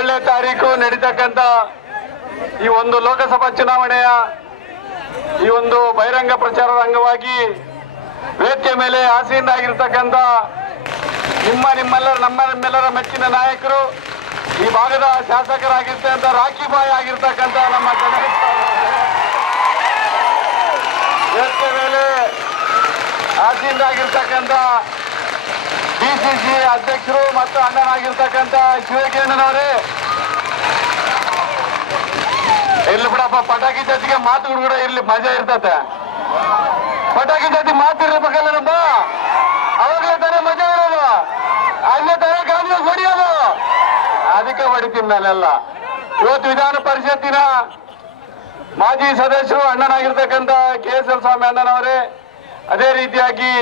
7ನೇ ತಾರೀಕು ನಡೀತಕ್ಕಂಥ ಈ ಒಂದು ಲೋಕಸಭಾ ಚುನಾವಣೆಯ ಈ ಒಂದು ಬಹಿರಂಗ ಪ್ರಚಾರದ ಅಂಗವಾಗಿ ವೇದಿಕೆ ಮೇಲೆ ಆಸೀನರಾಗಿರ್ತಕ್ಕಂಥ ನಮ್ಮೆಲ್ಲರ ಮೆಚ್ಚಿನ ನಾಯಕರು, ಈ ಭಾಗದ ಶಾಸಕರಾಗಿರ್ತಕ್ಕಂಥ ರಾಖಿ ಬಾಯ್ ಆಗಿರ್ತಕ್ಕಂಥ ನಮ್ಮ ವೇದಿಕೆ ಮೇಲೆ ಆಸೀನರಾಗಿರ್ತಕ್ಕಂಥ ಡಿಸಿಸಿ ಅಧ್ಯಕ್ಷರು ಮತ್ತು ಅಣ್ಣನಾಗಿರ್ತಕ್ಕಂಥ ಶಿವಕೇಂದ್ರನವರೇ, ಇಲ್ಲಿ ಬಿಡಪ್ಪ, ಪಟಾಕಿ ಜೊತೆಗೆ ಮಾತುಗಳು ಕೂಡ ಇರ್ಲಿ, ಮಜಾ ಇರ್ತತೆ. ಪಟಾಕಿ ಜೊತೆ ಮಾತಿರ್ಬೇಕಲ್ಲ ನಮ್ಮ, ಅವಾಗಲೇ ತಾನೇ ಮಜಾ ಇರೋದು, ಅಲ್ಲೇ ತಾನೇ ಕಾಂಗ್ರೆಸ್ ಹೊಡಿಯೋದು. ಅದಕ್ಕೆ ಹೊಡಿತೀನಿ ನಾನೆಲ್ಲ. ಇವತ್ತು ವಿಧಾನ ಪರಿಷತ್ತಿನ ಮಾಜಿ ಸದಸ್ಯರು ಅಣ್ಣನಾಗಿರ್ತಕ್ಕಂಥ KSL ಸ್ವಾಮಿ ಅಣ್ಣನವರೇ, ಅದೇ ರೀತಿಯಾಗಿ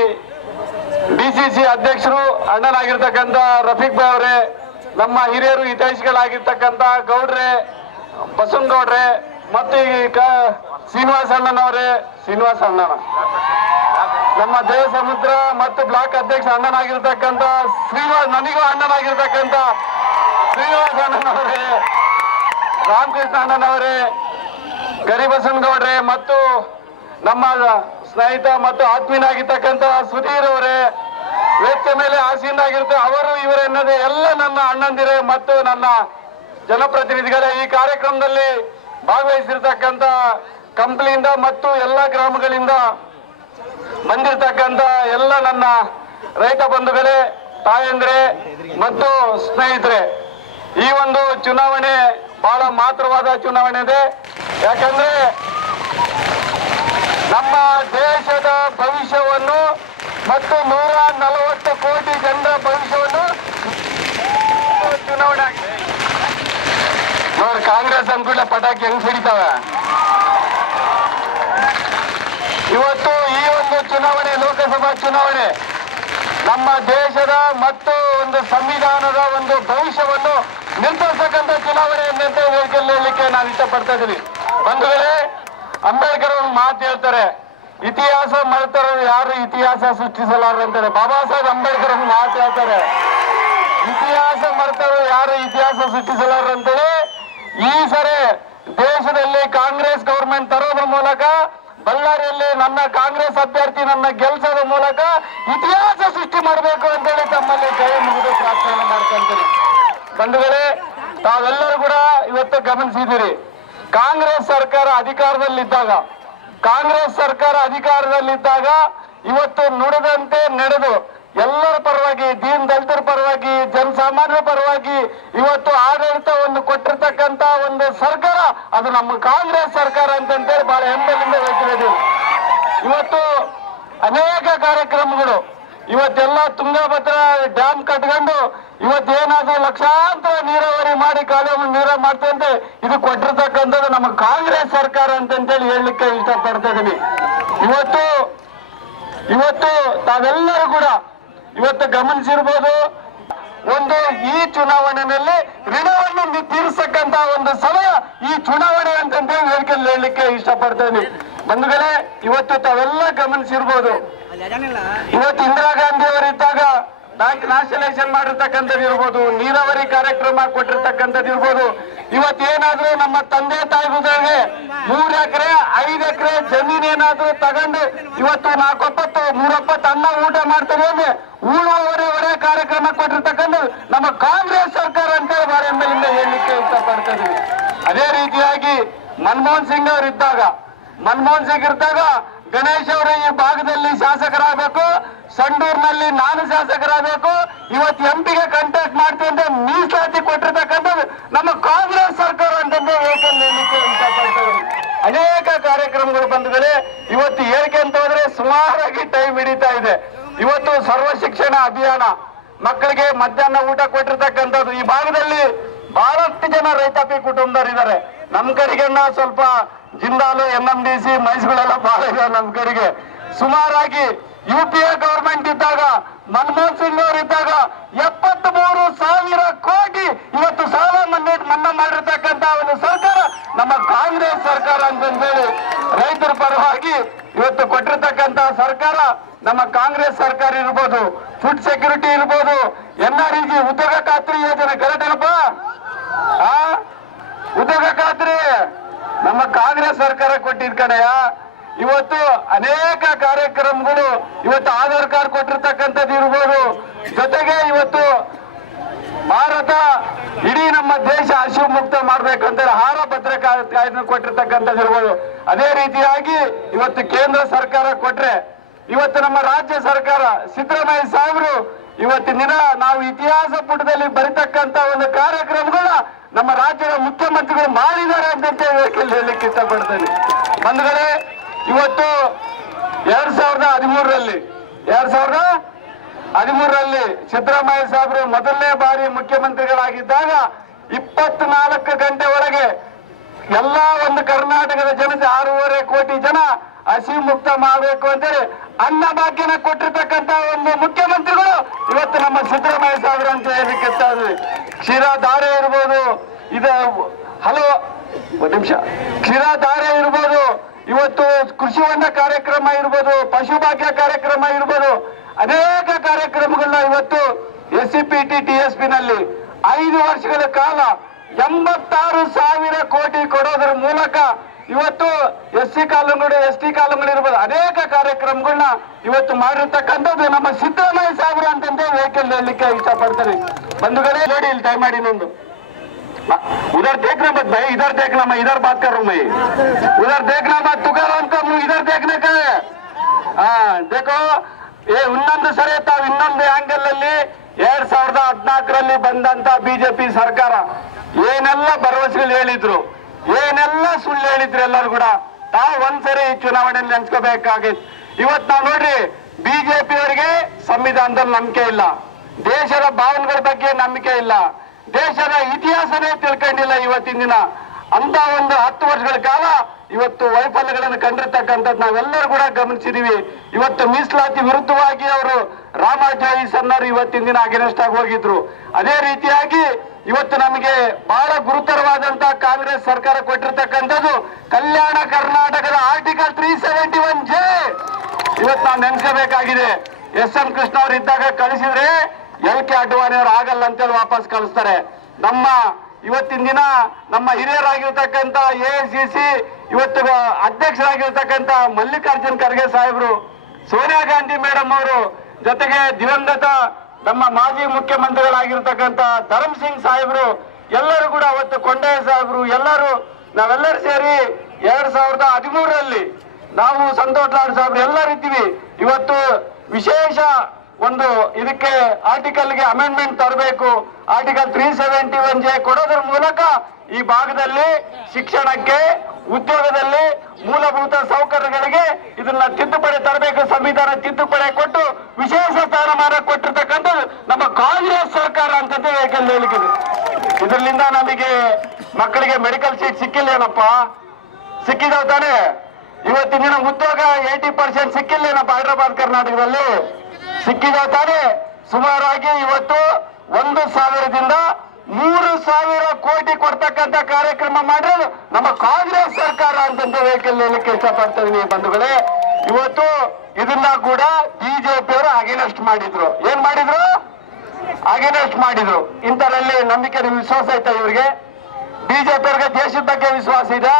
ಡಿಸಿಸಿ ಅಧ್ಯಕ್ಷರು ಅಣ್ಣನಾಗಿರ್ತಕ್ಕಂಥ ರಫೀಕ್ ಭಾಯ್ ಅವರೇ, ನಮ್ಮ ಹಿರಿಯರು ಹಿತೈಷಿಗಳಾಗಿರ್ತಕ್ಕಂಥ ಗೌಡ್ರೆ, ಬಸವನಗೌಡ್ರೆ, ಮತ್ತು ಈಗ ಶ್ರೀನಿವಾಸ ಅಣ್ಣನವರೇ, ಶ್ರೀನಿವಾಸ ಅಣ್ಣನ, ನಮ್ಮ ದೇವಸಮುದ್ರ ಮತ್ತು ಬ್ಲಾಕ್ ಅಧ್ಯಕ್ಷ ಅಣ್ಣನಾಗಿರ್ತಕ್ಕಂಥ ನನಗೂ ಅಣ್ಣನಾಗಿರ್ತಕ್ಕಂಥ ಶ್ರೀನಿವಾಸ ಅಣ್ಣನವರೇ, ರಾಮಕೃಷ್ಣ ಅಣ್ಣನವರೇ, ಗರಿಬಸವನಗೌಡ್ರೆ, ಮತ್ತು ನಮ್ಮ ಸ್ನೇಹಿತ ಮತ್ತು ಆತ್ಮೀಯನಾಗಿರ್ತಕ್ಕಂಥ ಸುಧೀರ್ ಅವರೇ, ವೇದಿಕೆ ಮೇಲೆ ಆಸೀನರಾಗಿರ್ತಾರೆ ಅವರು ಇವರೆನ್ನದೇ ಎಲ್ಲ ನನ್ನ ಅಣ್ಣಂದಿರೇ ಮತ್ತು ನನ್ನ ಜನಪ್ರತಿನಿಧಿಗಳೇ, ಈ ಕಾರ್ಯಕ್ರಮದಲ್ಲಿ ಭಾಗವಹಿಸಿರ್ತಕ್ಕಂಥ ಕಂಪ್ನಿಯಿಂದ ಮತ್ತು ಎಲ್ಲ ಗ್ರಾಮಗಳಿಂದ ಬಂದಿರತಕ್ಕಂಥ ಎಲ್ಲ ನನ್ನ ರೈತ ಬಂಧುಗಳೇ, ತಾಯಂದ್ರೆ ಮತ್ತು ಸ್ನೇಹಿತರೆ, ಈ ಒಂದು ಚುನಾವಣೆ ಬಹಳ ಮಹತ್ತರವಾದ ಚುನಾವಣೆ ಇದೆ. ಯಾಕಂದ್ರೆ ನಮ್ಮ ದೇಶದ ಭವಿಷ್ಯವನ್ನು ಮತ್ತು 140 ಕೋಟಿ ಜನರ ಭವಿಷ್ಯವನ್ನು ಚುನಾವಣೆ ಆಗಿದೆ. ನೋಡಿ, ಕಾಂಗ್ರೆಸ್ ಅನ್ಕೊಂಡ ಪಟಾಕಿ ಹೆಂಗ್ ಸಿಡಿತಾವೆ. ಇವತ್ತು ಈ ಒಂದು ಚುನಾವಣೆ, ಲೋಕಸಭಾ ಚುನಾವಣೆ, ನಮ್ಮ ದೇಶದ ಮತ್ತು ಒಂದು ಸಂವಿಧಾನದ ಒಂದು ಭವಿಷ್ಯವನ್ನು ನಿರ್ಧರಿಸತಕ್ಕಂಥ ಚುನಾವಣೆ ಅಂತ ಹೇಳಲಿಕ್ಕೆ ನಾನು ಇಷ್ಟಪಡ್ತಾ ಇದ್ದೀನಿ. ಬಂಧುಗಳೇ, ಅಂಬೇಡ್ಕರ್ ಒಂದು ಮಾತು ಹೇಳ್ತಾರೆ, ಇತಿಹಾಸ ಮರೆತರು ಯಾರು ಇತಿಹಾಸ ಸೃಷ್ಟಿಸಲಾರ ಅಂತಾರೆ. ಬಾಬಾ ಸಾಹೇಬ್ ಅಂಬೇಡ್ಕರ್ ಒಂದು ಮಾತು ಹೇಳ್ತಾರೆ, ಇತಿಹಾಸ ಮರೆತರು ಯಾರು ಇತಿಹಾಸ ಸೃಷ್ಟಿಸಲಾರ ಅಂತೇಳಿ. ಈ ಸರಿ ದೇಶದಲ್ಲಿ ಕಾಂಗ್ರೆಸ್ ಗೌರ್ಮೆಂಟ್ ತರೋದ್ರ ಮೂಲಕ, ಬಳ್ಳಾರಿಯಲ್ಲಿ ನನ್ನ ಕಾಂಗ್ರೆಸ್ ಅಭ್ಯರ್ಥಿ ನನ್ನ ಗೆಲ್ಸೋದ್ರ ಮೂಲಕ ಇತಿಹಾಸ ಸೃಷ್ಟಿ ಮಾಡಬೇಕು ಅಂತೇಳಿ ತಮ್ಮಲ್ಲಿ ಕೈ ಮುಗಿದು ಪ್ರಾರ್ಥನೆ ಮಾಡ್ಕೊಂತೀನಿ. ಬಂಧುಗಳೇ, ತಾವೆಲ್ಲರೂ ಕೂಡ ಇವತ್ತು ಗಮನಿಸಿದ್ದೀರಿ, ಕಾಂಗ್ರೆಸ್ ಸರ್ಕಾರ ಅಧಿಕಾರದಲ್ಲಿದ್ದಾಗ ಇವತ್ತು ನುಡಿದಂತೆ ನಡೆದು ಎಲ್ಲರ ಪರವಾಗಿ, ದೀನ್ ದಲಿತರ ಪರವಾಗಿ, ಜನಸಾಮಾನ್ಯರ ಪರವಾಗಿ ಇವತ್ತು ಆಡಳಿತವನ್ನು ಕೊಟ್ಟಿರ್ತಕ್ಕಂಥ ಒಂದು ಸರ್ಕಾರ ಅದು ನಮ್ಮ ಕಾಂಗ್ರೆಸ್ ಸರ್ಕಾರ ಅಂತೇಳಿ ಬಹಳ ಹೆಮ್ಮೆಯಿಂದ ಹೇಳ್ತಿದ್ದೀವಿ. ಇವತ್ತು ಅನೇಕ ಕಾರ್ಯಕ್ರಮಗಳು, ಇವತ್ತೆಲ್ಲ ತುಂಗಭದ್ರಾ ಡ್ಯಾಮ್ ಕಟ್ಕೊಂಡು ಇವತ್ತೇನಾದ್ರೂ ಲಕ್ಷಾಂತರ ನೀರಾವರಿ ಮಾಡಿ ಕಾಲುವೆ ನೀರ ಮಾಡ್ತಂತೆ, ಇದು ಕೊಟ್ಟಿರ್ತಕ್ಕಂಥದ್ದು ನಮ್ಮ ಕಾಂಗ್ರೆಸ್ ಸರ್ಕಾರ ಅಂತೇಳಿ ಹೇಳಲಿಕ್ಕೆ ಇಷ್ಟಪಡ್ತಾ ಇದ್ದೀನಿ. ಇವತ್ತು ತಾವೆಲ್ಲರೂ ಕೂಡ ಇವತ್ತು ಗಮನಿಸಿರ್ಬೋದು, ಒಂದು ಈ ಚುನಾವಣೆಯಲ್ಲಿ ಋಣವನ್ನು ತೀರಿಸತಕ್ಕಂತ ಒಂದು ಸಮಯ ಈ ಚುನಾವಣೆ ಅಂತೇಳಿ ಹೇಳಲಿಕ್ಕೆ ಇಷ್ಟಪಡ್ತಾ ಇದ್ದೀನಿ. ಬಂಧುಗಳೇ, ಇವತ್ತು ತಾವೆಲ್ಲ ಗಮನಿಸಿರ್ಬೋದು, ಇವತ್ತು ಇಂದಿರಾ ಗಾಂಧಿ ಅವರಿದ್ದಾಗ ನ್ಯಾಷನಲೈಸೇಷನ್ ಮಾಡಿರ್ತಕ್ಕಂಥದ್ದು ಇರ್ಬೋದು, ನೀರಾವರಿ ಕಾರ್ಯಕ್ರಮ ಕೊಟ್ಟಿರ್ತಕ್ಕಂಥದ್ದು ಇರ್ಬೋದು. ಇವತ್ತೇನಾದ್ರೂ ನಮ್ಮ ತಂದೆ ತಾಯಿಗಳಿಗೆ 3 ಎಕರೆ 5 ಎಕರೆ ಜಮೀನ್ ಏನಾದ್ರೂ ತಗೊಂಡು ಇವತ್ತು 3 ಅನ್ನ ಊಟ ಮಾಡ್ತೇವೆ ಅಂದ್ರೆ ಒಳ್ಳೆ ಕಾರ್ಯಕ್ರಮ ಕೊಟ್ಟಿರ್ತಕ್ಕಂಥ ನಮ್ಮ ಕಾಂಗ್ರೆಸ್ ಸರ್ಕಾರ ಅಂತ ಬಹಳ ಹೆಮ್ಮೆಯಿಂದ ಹೇಳಲಿಕ್ಕೆ ಇಷ್ಟಪಡ್ತಾ ಇದೀವಿ. ಅದೇ ರೀತಿಯಾಗಿ ಮನಮೋಹನ್ ಸಿಂಗ್ ಇದ್ದಾಗ ಗಣೇಶ್ ಅವರು ಈ ಭಾಗದಲ್ಲಿ ಶಾಸಕರಾಗಬೇಕು, ಸಂಡೂರಿನಲ್ಲಿ ನಾನು ಶಾಸಕರಾಗಬೇಕು, ಇವತ್ತು ಎಂಪಿಗೆ ಕಂಟೆಸ್ಟ್ ಮಾಡ್ತೀವಿ ಅಂತ ಮೀಸಲಾತಿ ಕೊಟ್ಟಿರ್ತಕ್ಕಂಥದ್ದು ನಮ್ಮ ಕಾಂಗ್ರೆಸ್ ಸರ್ಕಾರ ಅಂತಂದ್ರೆ ಹೇಳಲಿಕ್ಕೆ ಇಷ್ಟಪಡ್ತೇವೆ. ಅನೇಕ ಕಾರ್ಯಕ್ರಮಗಳು ಬಂದಿದೆ. ಇವತ್ತು ಹೇಳಿಕೆ ಅಂತ ಹೋದ್ರೆ ಸುಮಾರಾಗಿ ಟೈಮ್ ಹಿಡಿತಾ ಇದೆ. ಇವತ್ತು ಸರ್ವ ಶಿಕ್ಷಣ ಅಭಿಯಾನ, ಮಕ್ಕಳಿಗೆ ಮಧ್ಯಾಹ್ನ ಊಟ ಕೊಟ್ಟಿರ್ತಕ್ಕಂಥದ್ದು. ಈ ಭಾಗದಲ್ಲಿ ಬಹಳಷ್ಟು ಜನ ರೈತಾಪಿ ಕುಟುಂಬದವರಿದ್ದಾರೆ. ನಮ್ಮ ಕಡೆಗೆ ಸ್ವಲ್ಪ ಜಿಂದಾಲು NMDC ಮೈಸ್ಗಳೆಲ್ಲ ಬಹಳ ಇದೆ. ನಮ್ಮ ಕಡೆಗೆ ಸುಮಾರಾಗಿ UPA ಗವರ್ಮೆಂಟ್ ಇದ್ದಾಗ, ಮನಮೋಹನ್ ಸಿಂಗ್ ಅವರು ಇದ್ದಾಗ 73,000 ಕೋಟಿ ಇವತ್ತು ಸಾಲ ಮನ್ನಾ ಮಾಡಿರ್ತಕ್ಕಂಥ ಒಂದು ಸರ್ಕಾರ ನಮ್ಮ ಕಾಂಗ್ರೆಸ್ ಸರ್ಕಾರ ಅಂತಂದೇಳಿ ರೈತರ ಪರವಾಗಿ ಇವತ್ತು ಕೊಟ್ಟಿರ್ತಕ್ಕಂಥ ಸರ್ಕಾರ ನಮ್ಮ ಕಾಂಗ್ರೆಸ್ ಸರ್ಕಾರ ಇರ್ಬೋದು. ಫುಡ್ ಸೆಕ್ಯೂರಿಟಿ ಇರ್ಬೋದು, NREG ಉದ್ಯೋಗ ಖಾತ್ರಿ ಯೋಜನೆ, ಕರೆಕ್ಟ್ ಏನಪ್ಪ? ಆ ಉದ್ಯೋಗ ಖಾತ್ರಿ ನಮ್ಮ ಕಾಂಗ್ರೆಸ್ ಸರ್ಕಾರ ಕೊಟ್ಟಿದ್ ಕಡೆಯ. ಇವತ್ತು ಅನೇಕ ಕಾರ್ಯಕ್ರಮಗಳು, ಇವತ್ತು ಆಧಾರ್ ಕಾರ್ಡ್ ಕೊಟ್ಟಿರ್ತಕ್ಕಂಥದ್ದು ಇರ್ಬೋದು, ಜೊತೆಗೆ ಇವತ್ತು ಭಾರತ ಇಡೀ ನಮ್ಮ ದೇಶ ಹಸಿವು ಮುಕ್ತ ಮಾಡ್ಬೇಕಂತ ಆಹಾರ ಭದ್ರತಾ ಕಾಯ್ದೆ ಕೊಟ್ಟಿರ್ತಕ್ಕಂಥದ್ದು ಇರ್ಬೋದು. ಅದೇ ರೀತಿಯಾಗಿ ಇವತ್ತು ಕೇಂದ್ರ ಸರ್ಕಾರ ಕೊಟ್ರೆ, ಇವತ್ತು ನಮ್ಮ ರಾಜ್ಯ ಸರ್ಕಾರ ಸಿದ್ದರಾಮಯ್ಯ ಸಾಹೇಬರು ಇವತ್ತಿನ ದಿನ ನಾವು ಇತಿಹಾಸ ಪುಟದಲ್ಲಿ ಬರಿತಕ್ಕಂತ ಒಂದು ಕಾರ್ಯಕ್ರಮಗಳ ನಮ್ಮ ರಾಜ್ಯದ ಮುಖ್ಯಮಂತ್ರಿಗಳು ಮಾಡಿದ್ದಾರೆ ಅಂತ ಹೇಳಲಿಕ್ಕೆ ಇಷ್ಟಪಡ್ತೇನೆ. ಬಂಧುಗಳೇ, ಇವತ್ತು 2013ರಲ್ಲಿ ಸಿದ್ದರಾಮಯ್ಯ ಸಾಹೇಬರು ಮೊದಲನೇ ಬಾರಿ ಮುಖ್ಯಮಂತ್ರಿಗಳಾಗಿದ್ದಾಗ 24 ಗಂಟೆ ಒಳಗೆ ಎಲ್ಲಾ ಒಂದು ಕರ್ನಾಟಕದ ಜನತೆ 6.5 ಕೋಟಿ ಜನ ಹಸಿವು ಮುಕ್ತ ಮಾಡಬೇಕು ಅಂತೇಳಿ ಅನ್ನಭಾಗ್ಯನ ಕೊಟ್ಟಿರ್ತಕ್ಕಂತ ಒಂದು ಮುಖ್ಯಮಂತ್ರಿಗಳು ಇವತ್ತು ನಮ್ಮ ಸಿದ್ದರಾಮಯ್ಯ ಸಾಹೇಬರು ಅಂತ ಹೇಳಲಿಕ್ಕೆ ಕ್ಷೀರಧಾರೆ ಇರ್ಬೋದು, ಇದು ಹಲವು ನಿಮಿಷ ಕ್ಷೀರಧಾರೆ ಇರ್ಬೋದು, ಇವತ್ತು ಕೃಷಿ ಹೊಂಡ ಕಾರ್ಯಕ್ರಮ ಇರ್ಬೋದು, ಪಶುಭಾಗ್ಯ ಕಾರ್ಯಕ್ರಮ ಇರ್ಬೋದು, ಅನೇಕ ಕಾರ್ಯಕ್ರಮಗಳನ್ನ ಇವತ್ತು SCPT TSP ನಲ್ಲಿ 5 ವರ್ಷಗಳ ಕಾಲ 86,000 ಕೋಟಿ ಕೊಡೋದ್ರ ಮೂಲಕ ಇವತ್ತು SC ಕಾಲಂಗಳು ST ಕಾಲಂಗಳು ಇರ್ಬೋದು ಅನೇಕ ಕಾರ್ಯಕ್ರಮಗಳನ್ನ ಇವತ್ತು ಮಾಡಿರ್ತಕ್ಕಂಥದ್ದು ನಮ್ಮ ಸಿದ್ದರಾಮಯ್ಯ ಸಾಹೇಬರು ಅಂತಂದ್ರೆ ವೆಹಿಕಲ್ ಹೇಳಲಿಕ್ಕೆ ಇಷ್ಟಪಡ್ತಾರೆ. ಬಂಧುಗಳೇ, ನೋಡಿ ಇಲ್ಲಿ ಟೈಮ್ ಮಾಡಿ ಇನ್ನೊಂದು उधर देखना मत भाई, इधर देखना, मैं इधर बात कर रहा हूँ, मैं उधर देखना मत, तुकाराम का मुंह इधर देखने का है. हाँ देखो, ये ಇನ್ನೊಂದು ಸರಿ ತಾವು ಇನ್ನೊಂದು ಆಂಗಲ್ ಅಲ್ಲಿ 2014ರಲ್ಲಿ ಬಂದಂತ ಬಿಜೆಪಿ ಸರ್ಕಾರ ಏನೆಲ್ಲ ಭರವಸೆಗಳು ಹೇಳಿದ್ರು, ಏನೆಲ್ಲ ಸುಳ್ಳು ಹೇಳಿದ್ರು ಎಲ್ಲರೂ ಕೂಡ ತಾವು ಒಂದ್ಸರಿ ಚುನಾವಣೆಯಲ್ಲಿ ನೆನ್ಸ್ಕೋಬೇಕಾಗಿತ್ತು. ಇವತ್ತು ನಾವು ನೋಡ್ರಿ, ಬಿಜೆಪಿ ಅವರಿಗೆ ಸಂವಿಧಾನದಲ್ಲಿ ನಂಬಿಕೆ ಇಲ್ಲ, ದೇಶದ ಭಾವನೆಗಳ ಬಗ್ಗೆ ನಂಬಿಕೆ ಇಲ್ಲ, ದೇಶದ ಇತಿಹಾಸನೇ ತಿಳ್ಕೊಂಡಿಲ್ಲ. ಇವತ್ತಿನ ದಿನ ಅಂತ ಒಂದು 10 ವರ್ಷಗಳ ಕಾಲ ಇವತ್ತು ವೈಫಲ್ಯಗಳನ್ನು ಕಂಡಿರ್ತಕ್ಕಂಥದ್ದು ನಾವೆಲ್ಲರೂ ಕೂಡ ಗಮನಿಸಿದೀವಿ. ಇವತ್ತು ಮೀಸಲಾತಿ ವಿರುದ್ಧವಾಗಿ ಅವರು ರಾಮ ಜೋಯಿಸನ್ನರು ಇವತ್ತಿನ ದಿನ ಅಗೇನೆಸ್ಟ್ ಆಗಿ ಹೋಗಿದ್ರು. ಅದೇ ರೀತಿಯಾಗಿ ಇವತ್ತು ನಮಗೆ ಬಹಳ ಗುರುತರವಾದಂತಹ ಕಾಂಗ್ರೆಸ್ ಸರ್ಕಾರ ಕೊಟ್ಟಿರ್ತಕ್ಕಂಥದ್ದು ಕಲ್ಯಾಣ ಕರ್ನಾಟಕದ ಆರ್ಟಿಕಲ್ 371J ಇವತ್ತು ನಾವು ನೆನ್ಸ್ಕೋಬೇಕಾಗಿದೆ. SM ಕೃಷ್ಣ ಅವರು ಇದ್ದಾಗ ಕಳಿಸಿದ್ರೆ LK ಅಡ್ವಾಣಿ ಅವರು ಆಗಲ್ಲ ಅಂತೇಳಿ ವಾಪಸ್ ಕಳಿಸ್ತಾರೆ. ನಮ್ಮ ಇವತ್ತಿನ ದಿನ ನಮ್ಮ ಹಿರಿಯರಾಗಿರ್ತಕ್ಕಂಥ AICC ಇವತ್ತು ಅಧ್ಯಕ್ಷರಾಗಿರ್ತಕ್ಕಂಥ ಮಲ್ಲಿಕಾರ್ಜುನ್ ಖರ್ಗೆ ಸಾಹೇಬರು, ಸೋನಿಯಾ ಗಾಂಧಿ ಮೇಡಮ್ ಅವರು, ಜೊತೆಗೆ ದಿವಂಗತ ನಮ್ಮ ಮಾಜಿ ಮುಖ್ಯಮಂತ್ರಿಗಳಾಗಿರ್ತಕ್ಕಂಥ ಧರ್ಮ್ ಸಿಂಗ್ ಸಾಹೇಬರು ಎಲ್ಲರೂ ಕೂಡ ಅವತ್ತು ಕೊಂಡಯ್ಯ ಸಾಹೇಬರು ನಾವೆಲ್ಲರೂ ಸೇರಿ 2013ರಲ್ಲಿ ನಾವು ಸಂತೋಷ್ ಲಾಡ್ ಸಾಹೇಬ್ರು ಎಲ್ಲರೂ ಇದ್ದೀವಿ. ಇವತ್ತು ವಿಶೇಷ ಒಂದು ಇದಕ್ಕೆ ಆರ್ಟಿಕಲ್ಗೆ ಅಮೆಂಡ್ಮೆಂಟ್ ತರಬೇಕು, ಆರ್ಟಿಕಲ್ 371J ಕೊಡೋದ್ರ ಮೂಲಕ ಈ ಭಾಗದಲ್ಲಿ ಶಿಕ್ಷಣಕ್ಕೆ, ಉದ್ಯೋಗದಲ್ಲಿ, ಮೂಲಭೂತ ಸೌಕರ್ಯಗಳಿಗೆ ಇದನ್ನ ತಿದ್ದುಪಡಿ ತರಬೇಕು, ಸಂವಿಧಾನ ತಿದ್ದುಪಡಿ ಕೊಟ್ಟು ವಿಶೇಷ ಸ್ಥಾನಮಾನ ಕೊಟ್ಟಿರ್ತಕ್ಕಂಥದ್ದು ನಮ್ಮ ಕಾಂಗ್ರೆಸ್ ಸರ್ಕಾರ ಅಂತ ಹೇಳಿಕೆ. ಇದರಿಂದ ನಮಗೆ ಮಕ್ಕಳಿಗೆ ಮೆಡಿಕಲ್ ಸೀಟ್ ಸಿಕ್ಕಿಲ್ಲೇನಪ್ಪ? ಸಿಕ್ಕಿದಾವ್ ತಾನೆ? ಇವತ್ತಿನ ದಿನ ಉದ್ಯೋಗ 80% ಸಿಕ್ಕಿಲ್ಲೇನಪ್ಪ? ಹೈದರಾಬಾದ್ ಕರ್ನಾಟಕದಲ್ಲಿ ಸಿಕ್ಕಿದಾವ್ ತಾನೆ? ಸುಮಾರಾಗಿ ಇವತ್ತು 1,000ದಿಂದ 3,000 ಕೋಟಿ ಕೊಡ್ತಕ್ಕಂಥ ಕಾರ್ಯಕ್ರಮ ಮಾಡಿರೋದು ನಮ್ಮ ಕಾಂಗ್ರೆಸ್ ಸರ್ಕಾರ ಅಂತಂತ ಹೇಳಲಿಕ್ಕೆ ಇಷ್ಟಪಡ್ತೀವಿ. ಬಂಧುಗಳೇ, ಇವತ್ತು ಇದನ್ನ ಕೂಡ ಬಿಜೆಪಿ ಅವರು ಅಗೇನೆಸ್ಟ್ ಮಾಡಿದ್ರು. ಏನ್ ಮಾಡಿದ್ರು? ಅಗೇನೆಸ್ಟ್ ಮಾಡಿದ್ರು. ಇಂಥರಲ್ಲಿ ನಂಬಿಕೆ, ವಿಶ್ವಾಸ ಐತಾ ಇವ್ರಿಗೆ? ಬಿಜೆಪಿ ಅವ್ರಿಗೆ ದೇಶದ ಬಗ್ಗೆ ವಿಶ್ವಾಸ ಇದೆ,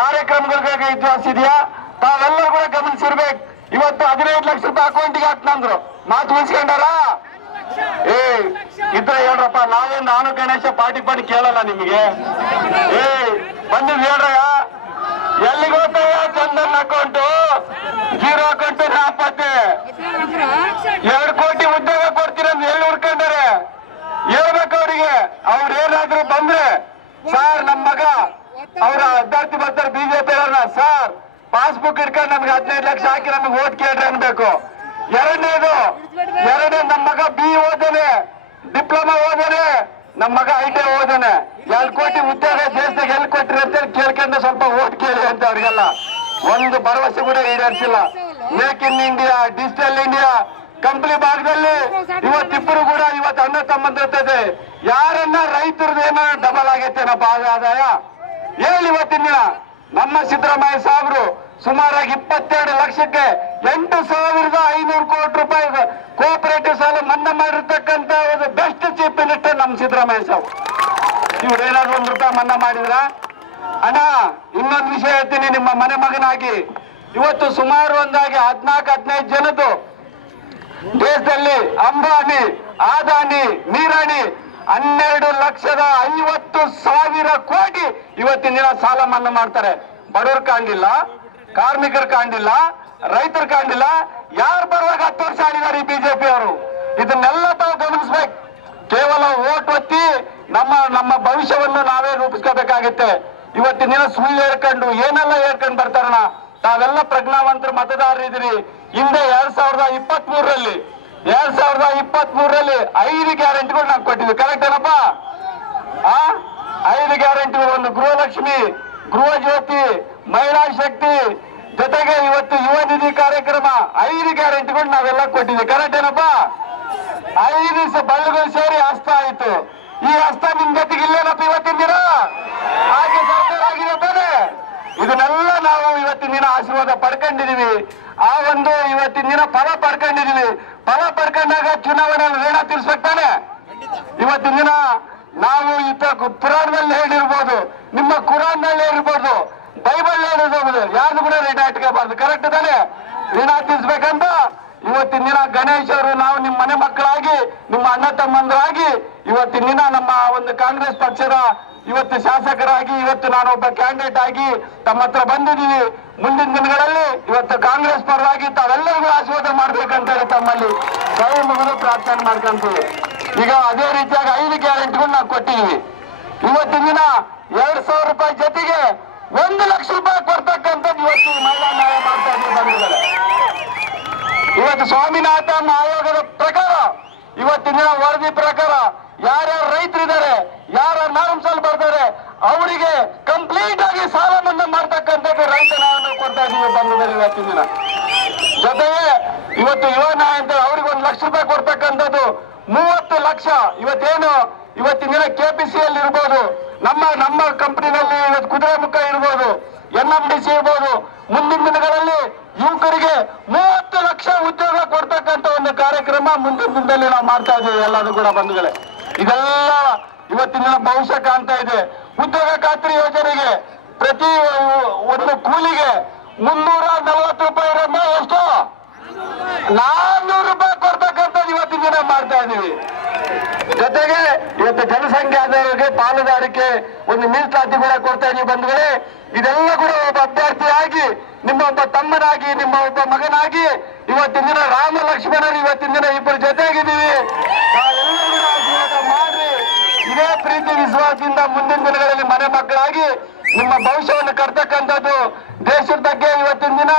ಕಾರ್ಯಕ್ರಮಗಳ ಬಗ್ಗೆ ವಿಶ್ವಾಸ ಇದೆಯಾ? ತಾವೆಲ್ಲರೂ ಕೂಡ ಗಮನಿಸಿರ್ಬೇಕು. ಇವತ್ತು 15 ಲಕ್ಷ ರೂಪಾಯಿ ಅಕೌಂಟಿಗೆ ಹಾಕ್ತಂದ್ರು, ಮಾತು ಉಳಿಸ್ಕೊಂಡಾರ? ಇದ್ರೆ ಹೇಳ್ರಪ್ಪ, ನಾನು ಗಣೇಶ ಪಾಟಿ ಕೇಳಲ್ಲ ನಿಮಗೆ. ಬಂದಿದ್ ಹೇಳ್ರಯ್ಯ, ಎಲ್ಲಿಗೆ ಹೋಗ್ತಾಯ? ಚಂದನ್ ಅಕೌಂಟು 0 ಅಕೌಂಟು ನಾಪತ್ತೆ 2 ಕೋಟಿ ಉದ್ಯೋಗ ಕೊಡ್ತೀರ ಅಂತ ಎಲ್ಲಿ ಹುಡ್ಕೊಂಡಾರೆ? ಹೇಳ್ಬೇಕು ಅವರಿಗೆ. ಅವ್ರು ಏನಾದ್ರು ಬಂದ್ರೆ, ಸರ್ ನಮ್ಮ ಮಗ ಅವರ ಅಭ್ಯರ್ಥಿ ಬರ್ತಾರೆ ಬಿಜೆಪಿ ಅವ್ರನ್ನ, ಸರ್ ಪಾಸ್ಬುಕ್ ಇಟ್ಕೊಂಡು ನಮ್ಗೆ 15 ಲಕ್ಷ ಹಾಕಿ ನಮ್ಗೆ ಓಟ್ ಕೇಳ್ರಿ ಅನ್ಬೇಕು. ಎರಡನೇದು ನಮ್ಮ ಮಗ BE ಓದಾನೆ, ಡಿಪ್ಲೊಮಾ ಓದಾನೆ, ನಮ್ಮ ಮಗ ITI ಓದಾನೆ, 2 ಕೋಟಿ ಉದ್ಯೋಗ ದೇಶದಾಗ ಎಲ್ಲಿ ಕೊಟ್ಟಿರಿ ಅಂತ ಕೇಳ್ಕೊಂಡು ಸ್ವಲ್ಪ ಓಟ್ ಕೇಳಿ ಅಂತ ಅವ್ರಿಗೆಲ್ಲ ಒಂದು ಭರವಸೆ ಕೂಡ ಈಡೇರಿಸಿಲ್ಲ. Make in India, digital India company ಭಾಗದಲ್ಲಿ ಇವತ್ತಿಬ್ಬರು ಕೂಡ ಇವತ್ತು ಅಣ್ಣ ತಮ್ಮಂದಿರ್ತದೆ. ಯಾರನ್ನ ರೈತರದ್ದು ಏನೋ ಡಬಲ್ ಆಗೈತೇನಪ್ಪ ಆದಾಯ? ಹೇಳಿ. ಇವತ್ತಿನ ದಿನ ನಮ್ಮ ಸಿದ್ದರಾಮಯ್ಯ ಸಾಹೇಬರು ಸುಮಾರಾಗಿ 22 ಲಕ್ಷಕ್ಕೆ 8,500 ಕೋಟಿ ರೂಪಾಯಿ ಕೋಆಪರೇಟಿವ್ ಸಾಲ ಮನ್ನಾ ಮಾಡಿರ್ತಕ್ಕಂಥ ಬೆಸ್ಟ್ ಚೀಫ್ ಮಿನಿಸ್ಟರ್ ನಮ್ಮ ಸಿದ್ದರಾಮಯ್ಯ ಸಾಹೇಬ್. ಇವ್ರೇನಾದ್ರು ₹1 ಮನ್ನಾ ಮಾಡಿದ್ರ? ಅಣ್ಣ, ಇನ್ನೊಂದು ವಿಷಯ ಹೇಳ್ತೀನಿ. ನಿಮ್ಮ ಮನೆ ಮಗನಾಗಿ ಇವತ್ತು ಸುಮಾರು ಒಂದಾಗಿ 14-15 ಜನದ್ದು ದೇಶದಲ್ಲಿ ಅಂಬಾನಿ, ಅದಾನಿ, ನೀರಾಣಿ 12,50,000 ಕೋಟಿ ಇವತ್ತಿನ ದಿನ ಸಾಲ ಮನ್ನಾ ಮಾಡ್ತಾರೆ. ಬಡವರು ಕಾಣಿಲ್ಲ, ಕಾರ್ಮಿಕರು ಕಾಣಿಲ್ಲ, ರೈತರು ಕಾಣಿಲ್ಲ. ಯಾರು ಬರುವಾಗ 10 ವರ್ಷ ಆಡಿದ್ದಾರೆ ಈ ಬಿಜೆಪಿ ಅವರು. ಇದನ್ನೆಲ್ಲ ತಾವು ಗಮನಿಸ್ಬೇಕು. ಕೇವಲ ಓಟ್ ಒತ್ತಿ ನಮ್ಮ ಭವಿಷ್ಯವನ್ನು ನಾವೇ ರೂಪಿಸ್ಕೋಬೇಕಾಗುತ್ತೆ. ಇವತ್ತಿನ ದಿನ ಸುಳ್ಳು ಹೇಳ್ಕೊಂಡು ಏನೆಲ್ಲ ಹೇಳ್ಕೊಂಡು ಬರ್ತಾರಣ. ತಾವೆಲ್ಲ ಪ್ರಜ್ಞಾವಂತರು ಮತದಾರರು ಇದ್ರಿ. ಹಿಂದೆ 2023ರಲ್ಲಿ 5 ಗ್ಯಾರಂಟಿಗಳು ನಾವು ಕೊಟ್ಟಿದ್ವಿ. ಕರೆಕ್ಟ್ ಏನಪ್ಪ? 5 ಗ್ಯಾರಂಟಿಗಳು. ಒಂದು ಗೃಹಲಕ್ಷ್ಮಿ, ಗೃಹ ಜ್ಯೋತಿ, ಮಹಿಳಾ ಶಕ್ತಿ, ಜೊತೆಗೆ ಇವತ್ತು ಯುವ ನಿಧಿ ಕಾರ್ಯಕ್ರಮ, 5 ಗ್ಯಾರಂಟಿಗಳು ನಾವೆಲ್ಲ ಕೊಟ್ಟಿದ್ವಿ. ಕರೆಕ್ಟ್ ಏನಪ್ಪ? 5 ಬಳ್ಳಿಗಳು ಸೇರಿ ಹಸ್ತ ಆಯ್ತು. ಈ ಹಸ್ತ ನಿಮ್ ಜೊತೆಗೆ ಇಲ್ಲೇನಪ್ಪ ಇವತ್ತಿನ ದಿನ? ಹಾಗೆ ಸರ್ಕಾರ ಆಗಿದೆ ತಾನೆ. ಇದನ್ನೆಲ್ಲ ನಾವು ಇವತ್ತಿನ ದಿನ ಆಶೀರ್ವಾದ ಪಡ್ಕೊಂಡಿದೀವಿ. ಆ ಒಂದು ಇವತ್ತಿನ ದಿನ ಫಲ ಪಡ್ಕೊಂಡಿದೀವಿ. ಫಲ ಪಡ್ಕೊಂಡಾಗ ಚುನಾವಣೆ ಋಣ ತೀರ್ಸ್ಬೇಕು ತಾನೆ. ಇವತ್ತಿನ ದಿನ ನಾವು ಪುರಾಣದಲ್ಲಿ ಹೇಳಿರ್ಬೋದು, ನಿಮ್ಮ ಕುರಾನ್ನಲ್ಲಿ ಹೇಳಿರ್ಬೋದು, ಬೈಬಲ್ ಹೇಳಿರ್ಬೋದು, ಯಾರು ಕೂಡ ಋಣ ಇಟ್ಕೋಬಾರ್ದು. ಕರೆಕ್ಟ್ ತಾನೆ? ಋಣ ತೀರ್ಸ್ಬೇಕಂತ ಇವತ್ತಿನ ದಿನ ಗಣೇಶ್ ಅವರು, ನಾವು ನಿಮ್ಮ ಮನೆ ಮಕ್ಕಳಾಗಿ, ನಿಮ್ಮ ಅಣ್ಣ ತಮ್ಮಂದರಾಗಿ ಇವತ್ತಿನ ದಿನ ನಮ್ಮ ಒಂದು ಕಾಂಗ್ರೆಸ್ ಪಕ್ಷದ ಇವತ್ತು ಶಾಸಕರಾಗಿ ಇವತ್ತು ನಾನೊಬ್ಬ ಕ್ಯಾಂಡಿಡೇಟ್ ಆಗಿ ತಮ್ಮ ಹತ್ರ ಬಂದಿದ್ದೀವಿ. ಮುಂದಿನ ದಿನಗಳಲ್ಲಿ ಇವತ್ತು ಕಾಂಗ್ರೆಸ್ ಪರವಾಗಿ ತಾವೆಲ್ಲರಿಗೂ ಆಶೀರ್ವಾದ ಮಾಡ್ಬೇಕಂತ ಹೇಳಿ ತಮ್ಮಲ್ಲಿ ಕೈ ಮುಗಿದು ಪ್ರಾರ್ಥನೆ ಮಾಡ್ಕೊಂತೀವಿ. ಈಗ ಅದೇ ರೀತಿಯಾಗಿ 5 ಗ್ಯಾರಂಟಿಗಳು ನಾವು ಕೊಟ್ಟಿದ್ದೀವಿ. ಇವತ್ತಿನ ದಿನ ₹2,000 ಜೊತೆಗೆ ₹1,00,000 ಕೊಡ್ತಕ್ಕಂಥದ್ದು ಇವತ್ತು ಮಹಿಳಾ ನ್ಯಾಯ ಮಾಡ್ತಾ ಇದ್ದೀವಿ ಬಂದಿದ್ದಾರೆ. ಇವತ್ತು ಸ್ವಾಮಿನಾಥನ್ ಆಯೋಗದ ಪ್ರಕಾರ ಇವತ್ತಿನ ದಿನ ವರದಿ ಪ್ರಕಾರ ಯಾರ್ಯಾರು ರೈತರಿದ್ದಾರೆ, ಯಾರ ನಾರ್ಮ್ಸ್ ಅಲ್ಲಿ ಬರ್ತಾರೆ, ಅವರಿಗೆ ಕಂಪ್ಲೀಟ್ ಆಗಿ ಸಾಲ ಮನ್ನಾ ಮಾಡ್ತಕ್ಕಂಥದ್ದು ರೈತ ನ್ಯಾಯವನ್ನು ಕೊಡ್ತಾ ಇದೀವಿ ಬಂಧುಗಳು ಇವತ್ತಿನ ದಿನ. ಜೊತೆಗೆ ಇವತ್ತು ಯುವ ನ್ಯಾಯ ಅಂತ ಅವ್ರಿಗೆ ₹1,00,000 ಕೊಡ್ತಕ್ಕಂಥದ್ದು 30 ಲಕ್ಷ. ಇವತ್ತೇನು ಇವತ್ತಿನ ದಿನ KPCL ಇರ್ಬೋದು, ನಮ್ಮ ಕಂಪನಿನಲ್ಲಿ ಇವತ್ತು ಕುದುರೆಮುಖ ಇರ್ಬೋದು, NMDC ಇರ್ಬೋದು, ಮುಂದಿನ ದಿನಗಳಲ್ಲಿ ಯುವಕರಿಗೆ 30 ಲಕ್ಷ ಉದ್ಯೋಗ ಕೊಡ್ತಕ್ಕಂಥ ಒಂದು ಕಾರ್ಯಕ್ರಮ ಮುಂದಿನ ದಿನದಲ್ಲಿ ನಾವು ಮಾಡ್ತಾ ಇದ್ದೀವಿ. ಎಲ್ಲರೂ ಕೂಡ ಬಂಧುಗಳೇ, ಇದೆಲ್ಲ ಇವತ್ತಿನ ದಿನ ಭವಿಷ್ಯ ಕಾಣ್ತಾ ಇದೆ. ಉದ್ಯೋಗ ಖಾತ್ರಿ ಯೋಜನೆಗೆ ಪ್ರತಿ ಒಂದು ಕೂಲಿಗೆ ₹340 ಎಷ್ಟು ₹400 ಕೊಡ್ತಕ್ಕಂಥದ್ದು ಇವತ್ತಿನ ದಿನ ಮಾಡ್ತಾ ಇದ್ದೀವಿ. ಜೊತೆಗೆ ಇವತ್ತು ಜನಸಂಖ್ಯಾಧಾರಿಗೆ ಪಾಲುದಾರಿಕೆ ಒಂದು ಮೀಸಲಾತಿ ಕೂಡ ಕೊಡ್ತಾ ಇದೀವಿ ಬಂಧುಗಳೇ. ಇದೆಲ್ಲ ಕೂಡ ಒಬ್ಬ ಅಭ್ಯರ್ಥಿಯಾಗಿ, ನಿಮ್ಮ ಒಬ್ಬ ತಮ್ಮನಾಗಿ, ನಿಮ್ಮ ಒಬ್ಬ ಮಗನಾಗಿ ಇವತ್ತಿನ ದಿನ ರಾಮ ಲಕ್ಷ್ಮಣರು ಇವತ್ತಿನ ದಿನ ಇಬ್ಬರು ಜೊತೆಗಿದ್ದೀವಿ. ನಾವೆಲ್ಲರೂ ಕೂಡ ಆಶೀರ್ವಾದ ಮಾಡ್ರಿ. ಇದೇ ಪ್ರೀತಿ ವಿಶ್ವಾಸದಿಂದ ಮುಂದಿನ ದಿನಗಳಲ್ಲಿ ಮನೆ ಮಕ್ಕಳಾಗಿ ನಿಮ್ಮ ಭವಿಷ್ಯವನ್ನು ಕಟ್ತಕ್ಕಂಥದ್ದು, ದೇಶದ ಬಗ್ಗೆ ಇವತ್ತಿನ ದಿನ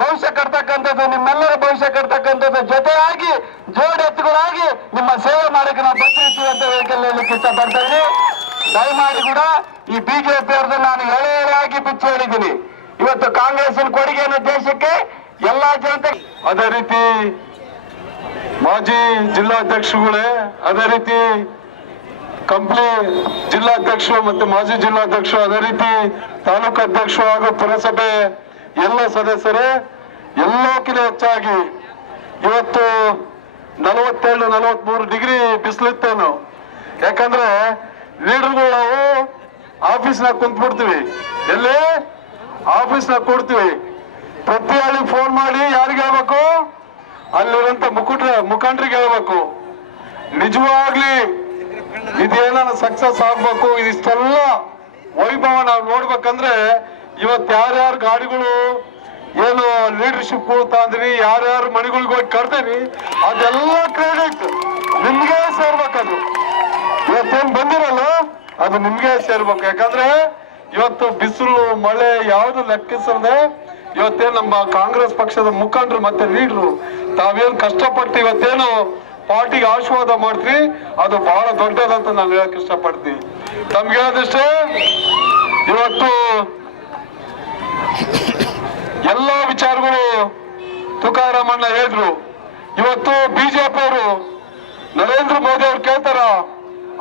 ಭವಿಷ್ಯ ಕಟ್ತಕ್ಕಂಥದ್ದು, ನಿಮ್ಮೆಲ್ಲರ ಭವಿಷ್ಯ ಕಟ್ತಕ್ಕಂಥದ್ದು, ಜೊತೆಯಾಗಿ ಜೋಡೆತ್ತುಗಳಾಗಿ ನಿಮ್ಮ ಸೇವೆ ಮಾಡಕ್ಕೆ ನಾವು ಬಂದಿರ್ತೀವಿ ಅಂತ ಹೇಳಲಿಕ್ಕೆ ಇಷ್ಟಪಡ್ತಾ ಇದ್ದೀನಿ. ದಯಮಾಡಿ ಕೂಡ ಈ ಬಿಜೆಪಿ ಅವ್ರದ್ದು ನಾನು ಎಳೆಯಾಗಿ ಬಿಚ್ಚಿ ಹೇಳಿದ್ದೀನಿ. ಇವತ್ತು ಕಾಂಗ್ರೆಸ್ಸಿನ ಕೊಡುಗೆಯನ್ನು ದೇಶಕ್ಕೆ ಎಲ್ಲಾ ಜನತೆ, ಅದೇ ರೀತಿ ಮಾಜಿ ಜಿಲ್ಲಾಧ್ಯಕ್ಷರುಗಳೇ, ಅದೇ ರೀತಿ ಕಂಪ್ಲಿ ಜಿಲ್ಲಾಧ್ಯಕ್ಷರು ಮತ್ತು ಮಾಜಿ ಜಿಲ್ಲಾಧ್ಯಕ್ಷರು, ಅದೇ ರೀತಿ ತಾಲೂಕು ಅಧ್ಯಕ್ಷರು ಹಾಗೂ ಪುರಸಭೆ ಎಲ್ಲ ಸದಸ್ಯರೇ, ಎಲ್ಲಕ್ಕಿಂತ ಹೆಚ್ಚಾಗಿ ಇವತ್ತು 47-43 ಡಿಗ್ರಿ ಬಿಸಿಲಿತ್ತೇನು. ಯಾಕಂದ್ರೆ ಲೀಡರ್ಗಳು ನಾವು ಆಫೀಸ್ನಾಗ ಕುಂತ್ಬಿಡ್ತೀವಿ, ಎಲ್ಲಿ ಆಫೀಸ್ನಾಗ ಕೊಡ್ತೀವಿ. ಪ್ರತಿ ಹಳ್ಳಿ ಫೋನ್ ಮಾಡಿ ಯಾರಿಗೆ ಹೇಳ್ಬೇಕು? ಅಲ್ಲಿರುವಂತ ಮುಖಂಡರಿಗೆ ಹೇಳ್ಬೇಕು. ನಿಜವಾಗ್ಲಿ ಇದೇನ ಸಕ್ಸಸ್ ಆಗ್ಬೇಕು, ಇದಿಷ್ಟೆಲ್ಲ ವೈಭವ ನಾವು ನೋಡ್ಬೇಕಂದ್ರೆ ಇವತ್ತು ಯಾರ್ಯಾರು ಗಾಡಿಗಳು ಏನು ಲೀಡರ್ಶಿಪ್ ತಂದ್ರಿ, ಯಾರ್ಯಾರು ಮನೆಗಳಿಗೆ ಹೋಗಿ ಕರ್ದೇವಿ, ಅದೆಲ್ಲ ಕ್ರೆಡಿಟ್ ನಿಮ್ಗೆ ಸೇರ್ಬೇಕದು. ಇವತ್ತೇನ್ ಬಂದಿರಲ್ಲ ಅದು ನಿಮ್ಗೆ ಸೇರ್ಬೇಕು. ಯಾಕಂದ್ರೆ ಇವತ್ತು ಬಿಸಿಲು ಮಳೆ ಯಾವ್ದು ಲೆಕ್ಕಿಸದೆ ಇವತ್ತೇನು ನಮ್ಮ ಕಾಂಗ್ರೆಸ್ ಪಕ್ಷದ ಮುಖಂಡರು ಮತ್ತೆ ಲೀಡರು ತಾವೇನು ಕಷ್ಟಪಟ್ಟು ಇವತ್ತೇನು ಪಾರ್ಟಿಗೆ ಆಶೀರ್ವಾದ ಮಾಡ್ತೀವಿ, ಅದು ಬಹಳ ದೊಡ್ಡದಂತ ನಾನು ಹೇಳಕ್ ಇಷ್ಟಪಡ್ತೀನಿ. ತಮ್ಗೆ ಹೇಳೋದಿಷ್ಟೇ, ಇವತ್ತು ಎಲ್ಲ ವಿಚಾರಗಳು ತುಕಾರಾಮಣ್ಣ ಹೇಳಿದ್ರು. ಇವತ್ತು ಬಿಜೆಪಿ ಅವರು ನರೇಂದ್ರ ಮೋದಿ ಅವ್ರು ಕೇಳ್ತಾರ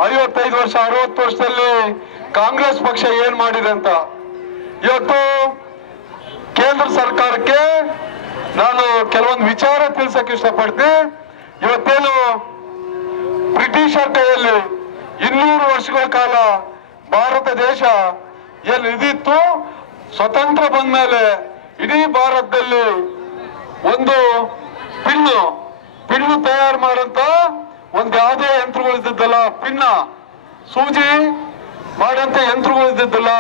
55 ವರ್ಷ 60 ವರ್ಷದಲ್ಲಿ ಕಾಂಗ್ರೆಸ್ ಪಕ್ಷ ಏನ್ ಮಾಡಿದೆ ಅಂತ. ಇವತ್ತು ಕೇಂದ್ರ ಸರ್ಕಾರಕ್ಕೆ ನಾನು ಕೆಲವೊಂದು ವಿಚಾರ ತಿಳಿಸಕ್ಕೆ ಇಷ್ಟಪಡ್ತೀನಿ. ಇವತ್ತೇನು ಬ್ರಿಟಿಷರ ಕೈಯಲ್ಲಿ 200 ವರ್ಷಗಳ ಕಾಲ ಭಾರತ ದೇಶ ಏನು ಇದಿತ್ತು ಸ್ವತಂತ್ರ ಬಂದ ಮೇಲೆ ಇಡೀ ಭಾರತದಲ್ಲಿ ಒಂದು ಪಿನ್ನು ತಯಾರು ಮಾಡಂತ ಒಂದು ಯಾವುದೇ ಯಂತ್ರಗಳು ಇದ್ದಿದ್ದಲ್ಲ, ಸೂಜಿ ಮಾಡಂತ ಯಂತ್ರಗಳು ಇದ್ದಿದ್ದಲ್ಲ.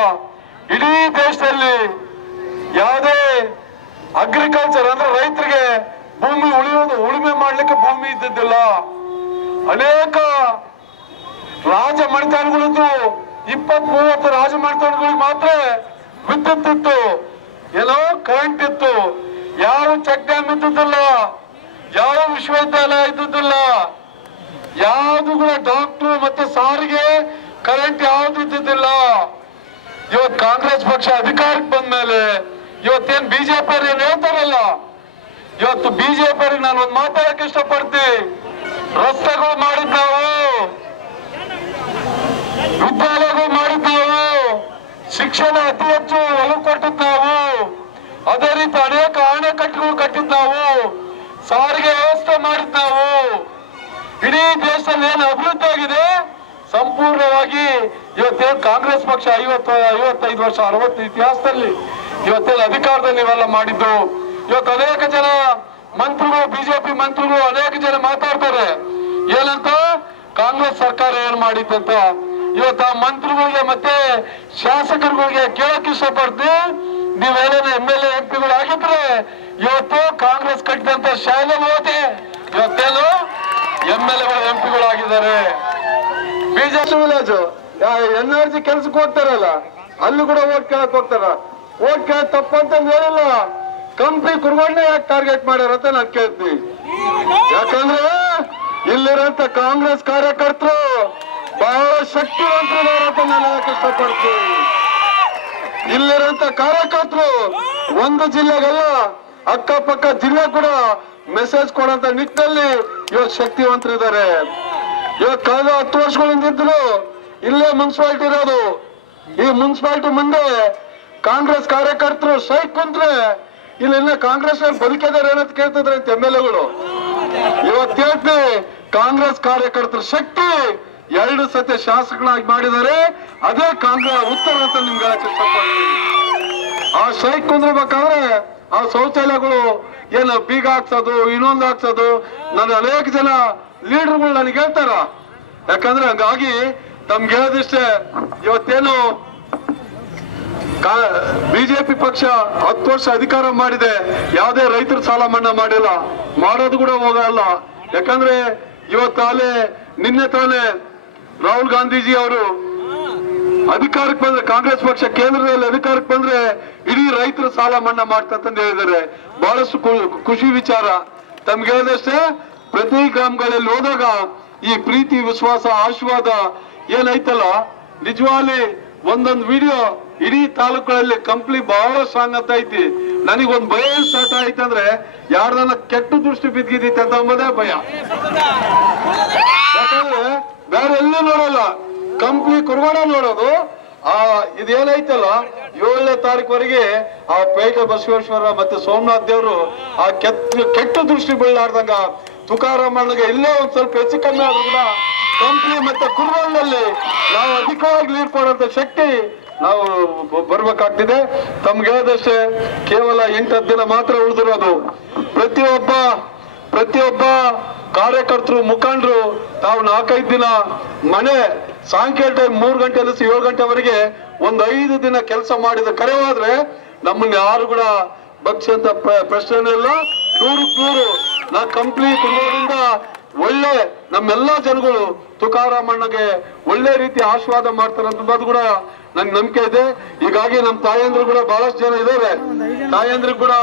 ಇಡೀ ದೇಶದಲ್ಲಿ ಯಾವುದೇ ಅಗ್ರಿಕಲ್ಚರ್ ಅಂದ್ರೆ ರೈತರಿಗೆ ಭೂಮಿ ಉಳುಮೆ ಮಾಡ್ಲಿಕ್ಕೆ ಭೂಮಿ ಇದ್ದಿದ್ದಿಲ್ಲ. ಅನೇಕ ರಾಜ ಮನೆತನಗಳಿದ್ದು 20-30 ರಾಜ ಮನೆತನಗಳಿಗೆ ಮಾತ್ರ ವಿದ್ಯುತ್ ಇತ್ತು, ಏನೋ ಕರೆಂಟ್ ಇತ್ತು. ಯಾವ ಚೆಕ್ ಡ್ಯಾಮ್ ಇದ್ದಿದ್ದಿಲ್ಲ, ಯಾವ ವಿಶ್ವವಿದ್ಯಾಲಯ ಇದ್ದಿದ್ದಿಲ್ಲ, ಯಾವ್ದು ಕೂಡ ಡಾಕ್ಟರ್ ಮತ್ತೆ ಸಾರಿಗೆ ಕರೆಂಟ್ ಯಾವ್ದು ಇದ್ದಿದ್ದಿಲ್ಲ. ಇವತ್ತು ಕಾಂಗ್ರೆಸ್ ಪಕ್ಷ ಅಧಿಕಾರಕ್ಕೆ ಬಂದ ಮೇಲೆ ಇವತ್ತೇನ್ ಬಿಜೆಪಿ ಏನ್ ಹೇಳ್ತಾರಲ್ಲ, ಇವತ್ತು ಬಿಜೆಪಿ ನಾನು ಒಂದು ಮಾತಾಡಕ್ಕೆ ಇಷ್ಟಪಡ್ತೀನಿ. ರಸ್ತೆಗಳು ಮಾಡಿದ್ ನಾವು, ವಿದ್ಯಾಲಯಗಳು ಮಾಡಿದ್ ನಾವು, ಶಿಕ್ಷಣ ಅತಿ ಹೆಚ್ಚು ಒಲವು ಕೊಟ್ಟಿದ್ ನಾವು, ಅದೇ ರೀತಿ ಅನೇಕ ಅಣೆಕಟ್ಟುಗಳು ಕಟ್ಟಿದ್ ನಾವು, ಸಾರಿಗೆ ವ್ಯವಸ್ಥೆ ಮಾಡಿದ್ ನಾವು. ಇಡೀ ದೇಶದಲ್ಲಿ ಏನು ಅಭಿವೃದ್ಧಿ ಆಗಿದೆ ಸಂಪೂರ್ಣವಾಗಿ ಇವತ್ತೇನು ಕಾಂಗ್ರೆಸ್ ಪಕ್ಷ 55 ವರ್ಷ 60 ಇತಿಹಾಸದಲ್ಲಿ ಇವತ್ತೇನು ಅಧಿಕಾರದಲ್ಲಿ ಇವೆಲ್ಲ ಮಾಡಿದ್ದು. ಇವತ್ತು ಅನೇಕ ಜನ ಮಂತ್ರಿಗಳು, ಬಿಜೆಪಿ ಮಂತ್ರಿಗಳು ಅನೇಕ ಜನ ಮಾತಾಡ್ತಾರೆ ಏನಂತ, ಕಾಂಗ್ರೆಸ್ ಸರ್ಕಾರ ಏನ್ ಮಾಡಿತ್ತಂತ. ಇವತ್ತು ಆ ಮಂತ್ರಿಗಳಿಗೆ ಮತ್ತೆ ಶಾಸಕರುಗಳಿಗೆ ಕೇಳಕ್ ಇಷ್ಟಪಡ್ತೀವಿ, ನೀವೇನೇನು MLA MP ಆಗಿದ್ರೆ ಇವತ್ತು ಕಾಂಗ್ರೆಸ್ ಕಟ್ಟಿದಂತ ಶಾಲೆ ಓದಿ ಇವತ್ತೇನು MLA MP ಆಗಿದ್ದಾರೆ. ಬಿಜೆಪಿ ವಿಲೇಜ್ NRG ಕೆಲ್ಸಕ್ಕೆ ಹೋಗ್ತಾರಲ್ಲ, ಅಲ್ಲಿ ಕೂಡ ಓಟ್ ಕೇಳಕ್ ಹೋಗ್ತಾರ. ಓಟ್ ಕೇಳ ತಪ್ಪಂತ ಹೇಳಿಲ್ಲ, ಕಂಪ್ನಿ ಕುರ್ಗೊಂಡೆ ಯಾಕೆ ಟಾರ್ಗೆಟ್ ಮಾಡ್ಯಾರ ಅಂತ ನಾನು ಕೇಳ್ತೀನಿ. ಯಾಕಂದ್ರೆ ಇಲ್ಲಿರಂತ ಕಾಂಗ್ರೆಸ್ ಕಾರ್ಯಕರ್ತರು ಬಹಳ ಶಕ್ತಿವಂತರು ಅಂತ ನಾನು ಹೇಳಕ್ ಇಷ್ಟಪಡ್ತೀನಿ. ಇಲ್ಲಿರಂತ ಕಾರ್ಯಕರ್ತರು ಒಂದು ಜಿಲ್ಲೆಗಲ್ಲ, ಅಕ್ಕಪಕ್ಕ ಜಿಲ್ಲೆ ಕೂಡ ಮೆಸೇಜ್ ಕೊಡಂತ ನಿಟ್ಟಿನಲ್ಲಿ ಇವತ್ತು ಶಕ್ತಿವಂತರಿದ್ದಾರೆ. ಇವತ್ತು ಕಳೆದ 10 ವರ್ಷಗಳಿಂದ ಇದ್ರು ಇಲ್ಲೇ ಮುನ್ಸಿಪಾಲಿಟಿ ಇರೋದು. ಈ ಮುನ್ಸಿಪಾಲಿಟಿ ಮುಂದೆ ಕಾಂಗ್ರೆಸ್ ಕಾರ್ಯಕರ್ತರು ಸೈಕ್ ಕುಂತ್ರೆ ಇಲ್ಲಿನ ಕಾಂಗ್ರೆಸ್ ಬದುಕಿದಾರೆ ಏನಂತ ಕೇಳ್ತಿದ್ರೆ ಅಂತ MLAಗಳು. ಇವತ್ತು ಹೇಳ್ತೀನಿ, ಕಾಂಗ್ರೆಸ್ ಕಾರ್ಯಕರ್ತರ ಶಕ್ತಿ 2 ಸತಿ ಶಾಸಕನಾಗಿ ಮಾಡಿದ್ದಾರೆ. ಅದೇ ಕಾಂಗ್ರೆಸ್ ಉತ್ತರ ಅಂತ ನಿಮ್ಗೆ ಹೇಳಕ್ ಇಷ್ಟಪಡ್ತೀನಿ. ಆ ಸೈಕ್ ಕುಂದ್ರಬೇಕಾದ್ರೆ ಆ ಶೌಚಾಲಯಗಳು ಏನು ಬೀಗ ಹಾಕ್ಸೋದು, ಇನ್ನೊಂದು ಹಾಕ್ಸೋದು, ನಾನು ಅನೇಕ ಜನ ಲೀಡರ್ಗಳು ನನಗೆ ಹೇಳ್ತಾರ. ಯಾಕಂದ್ರೆ ಹಂಗಾಗಿ ತಮ್ಗೆ ಹೇಳೋದಿಷ್ಟೇ, ಇವತ್ತೇನು ಬಿಜೆಪಿ ಪಕ್ಷ 10 ವರ್ಷ ಅಧಿಕಾರ ಮಾಡಿದೆ, ಯಾವುದೇ ರೈತರ ಸಾಲ ಮನ್ನಾ ಮಾಡಿಲ್ಲ, ಮಾಡೋದು ಕೂಡ ಹೋಗಲ್ಲ. ಯಾಕಂದ್ರೆ ಇವತ್ತು ನಿನ್ನೆ ತಾನೇ ರಾಹುಲ್ ಗಾಂಧೀಜಿ ಅವರು ಅಧಿಕಾರಕ್ಕೆ ಬಂದ್ರೆ, ಕಾಂಗ್ರೆಸ್ ಪಕ್ಷ ಕೇಂದ್ರದಲ್ಲಿ ಅಧಿಕಾರಕ್ಕೆ ಬಂದ್ರೆ ಇಡೀ ರೈತರ ಸಾಲ ಮನ್ನಾ ಮಾಡ್ತಂತಂದು ಹೇಳಿದ್ದಾರೆ. ಬಹಳಷ್ಟು ಖುಷಿ ವಿಚಾರ. ತಮ್ಗೆ ಹೇಳಿದಷ್ಟೇ, ಪ್ರತಿ ಗ್ರಾಮಗಳಲ್ಲಿ ಹೋದಾಗ ಈ ಪ್ರೀತಿ, ವಿಶ್ವಾಸ, ಆಶೀರ್ವಾದ ಏನೈತಲ್ಲ, ನಿಜವಾಗಿ ಒಂದೊಂದು ವಿಡಿಯೋ ಇಡೀ ತಾಲೂಕುಗಳಲ್ಲಿ ಕಂಪ್ಲಿ ಬಹಳ ಸ್ಟ್ರಾಂಗ್ ಅಂತ ಐತಿ. ನನಗೊಂದು ಭಯ ಸ್ಟಾರ್ಟ್ ಆಯ್ತಂದ್ರೆ ಯಾರ್ದನ್ನ ಕೆಟ್ಟ ದೃಷ್ಟಿ ಬಿದ್ದಿದ್ದೀತಿ ಅಂತ ಅಂಬೋದೇ ಭಯ. ಯಾಕಂದ್ರೆ ಬೇರೆ ಎಲ್ಲೂ ನೋಡಲ್ಲ, ಕಂಪ್ಲಿ ಕುರ್ಗೋಣ ನೋಡೋದು. ಇದೇನೈತಲ್ಲ 7ನೇ ತಾರೀಕುವರೆಗೆ ಆ ಪೇಟೆ ಬಸವೇಶ್ವರ ಮತ್ತೆ ಸೋಮನಾಥ್ ದೇವರು ಆ ಕೆಟ್ಟ ದೃಷ್ಟಿ ಬೀಳಲಾರ್ದಂಗ ತುಕಾರಾಮಣ್ಣಗೆ ಇಲ್ಲೇ ಒಂದ್ ಸ್ವಲ್ಪ ಹೆಚ್ಚು ಕಮ್ಮಿ ಆದ್ರೂ ಕೂಡ ಕಂಪ್ಲಿ ಮತ್ತೆ ಕುರ್ಗೋಣದಲ್ಲಿ ನಾವು ಅಧಿಕವಾಗಿ ಲೀಡ್ ಕೊಡುವಂತ ಶಕ್ತಿ ನಾವು ಬರ್ಬೇಕಾಗ್ತಿದೆ. ತಮ್ಗೆ ಹೇಳದಷ್ಟೇ, ಕೇವಲ 8 ದಿನ ಮಾತ್ರ ಉಳಿದಿರೋದು. ಪ್ರತಿಯೊಬ್ಬ ಕಾರ್ಯಕರ್ತರು, ಮುಖಂಡರು ತಾವು 4-5 ದಿನ ಮನೆ ಸಾಯಂಕಾಲ ಟೈಮ್ 3 ಗಂಟೆಯಿಂದ 7 ಗಂಟೆವರೆಗೆ ಒಂದು 5 ದಿನ ಕೆಲಸ ಮಾಡಿದ ಕರೆವಾದ್ರೆ ನಮ್ಮನ್ನ ಯಾರು ಕೂಡ ಬಗ್ಸಂತ ಪ್ರಶ್ನೆ ಇಲ್ಲ. 100% ನಾ ಕಂಪ್ನಿ ಕುಟುಂಬದಿಂದ ಒಳ್ಳೆ ನಮ್ಮೆಲ್ಲಾ ಜನಗಳು ತುಕಾರಾಮಣ್ಣಗೆ ಒಳ್ಳೆ ರೀತಿ ಆಶೀರ್ವಾದ ಮಾಡ್ತಾರಂತ ಕೂಡ ನನ್ಗೆ ನಂಬಿಕೆ ಇದೆ. ಹೀಗಾಗಿ ನಮ್ಮ ತಾಯಂದ್ರು ಕೂಡ ಬಹಳಷ್ಟು ಜನ ಇದಾರೆ. ತಾಯಂದ್ರು ಕೂಡ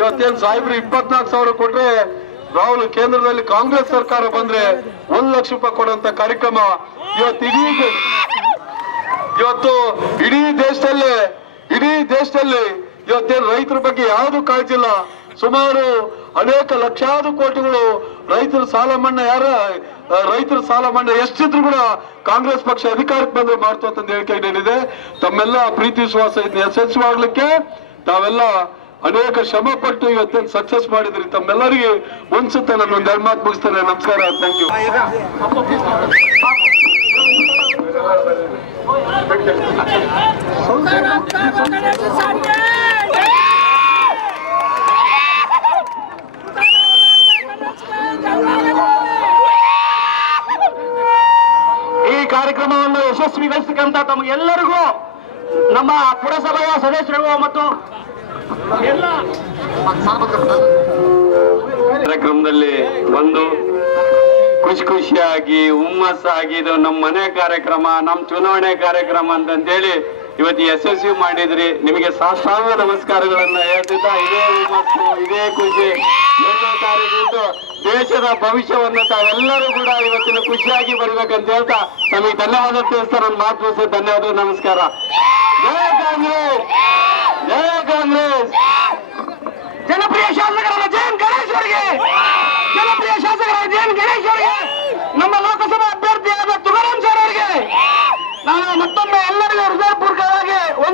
ಇವತ್ತೇನ್ ಸಾಹೇಬ್ರು 24,000 ಕೊಟ್ರೆ, ರಾಹುಲ್ ಕೇಂದ್ರದಲ್ಲಿ ಕಾಂಗ್ರೆಸ್ ಸರ್ಕಾರ ಬಂದ್ರೆ 1 ಲಕ್ಷ ರೂಪಾಯಿ ಕೊಡುವಂತ ಕಾರ್ಯಕ್ರಮ ಇವತ್ತು ಇಡೀ ದೇಶದಲ್ಲಿ ಇವತ್ತೇನು ರೈತರ ಬಗ್ಗೆ ಯಾವುದು ಕಾಳಜಿ ಇಲ್ಲ. ಸುಮಾರು ಅನೇಕ ಲಕ್ಷಾರು ಕೋಟಿಗಳು ರೈತರ ಸಾಲ ಮನ್ನಾ ಎಷ್ಟಿದ್ರು ಕೂಡ ಕಾಂಗ್ರೆಸ್ ಪಕ್ಷ ಅಧಿಕಾರಕ್ಕೆ ಬಂದ್ರೆ ಮಾಡ್ತು ಅಂತ ಹೇಳಿಕೆ ನೀಡಿದೆ. ತಮ್ಮೆಲ್ಲ ಪ್ರೀತಿ ವಿಶ್ವಾಸ ಯಶಸ್ವಿಯಾಗ್ಲಿಕ್ಕೆ ತಾವೆಲ್ಲ ಅನೇಕ ಶ್ರಮ ಪಟ್ಟು ಇವತ್ತೇನು ಸಕ್ಸಸ್ ಮಾಡಿದ್ರಿ. ತಮ್ಮೆಲ್ಲರಿಗೆ ಒಂದ್ಸುತ್ತೆ ನಾನು 2 ಮಾತು ಮುಗಿಸ್ತೇನೆ. ನಮಸ್ಕಾರ, ಥ್ಯಾಂಕ್ ಯು. ಈ ಕಾರ್ಯಕ್ರಮವನ್ನು ಯಶಸ್ವಿಗೊಳಿಸತಕ್ಕಂಥ ತಮಗೆಲ್ಲರಿಗೂ ನಮ್ಮ ಪುರಸಭೆಯ ಸದಸ್ಯರಿಗೂ ಮತ್ತು ಎಲ್ಲ ಕಾರ್ಯಕ್ರಮದಲ್ಲಿ ಬಂದು ಖುಷಿಯಾಗಿ ಹುಮ್ಮಸ್ಸಾಗಿ ಇದು ನಮ್ಮ ಮನೆ ಕಾರ್ಯಕ್ರಮ, ನಮ್ಮ ಚುನಾವಣೆ ಕಾರ್ಯಕ್ರಮ ಅಂತಂತೇಳಿ ಇವತ್ತು ಯಶಸ್ವಿ ಮಾಡಿದ್ರಿ. ನಿಮಗೆ ಸಾಷ್ಟಾಂಗ ನಮಸ್ಕಾರಗಳನ್ನ ಹೇಳ್ತಿದ್ದ ಇದೇ ಹುಮ್ಮಸ್ಸು, ಇದೇ ಖುಷಿ 7ನೇ ತಾರೀಕು ದೇಶದ ಭವಿಷ್ಯವನ್ನು ತಾವೆಲ್ಲರೂ ಕೂಡ ಇವತ್ತಿನ ಖುಷಿಯಾಗಿ ಬರ್ಬೇಕಂತ ಹೇಳ್ತಾ ನಮಗೆ ಧನ್ಯವಾದ ತಿಳಿಸ್ತಾ ನನ್ನ ಮಾತು ಮುಗಿಸಿ ಧನ್ಯವಾದ, ನಮಸ್ಕಾರ. ಜಯ ಕಾಂಗ್ರೆಸ್, ಜಯ ಕಾಂಗ್ರೆಸ್. ಜನಪ್ರಿಯ ಶಾಸಕರಾದ ಜಯನ್ ಗಣೇಶ್ ಅವರಿಗೆ, ಜನಪ್ರಿಯ ಶಾಸಕರಾದ ಜಯನ್ ಗಣೇಶ್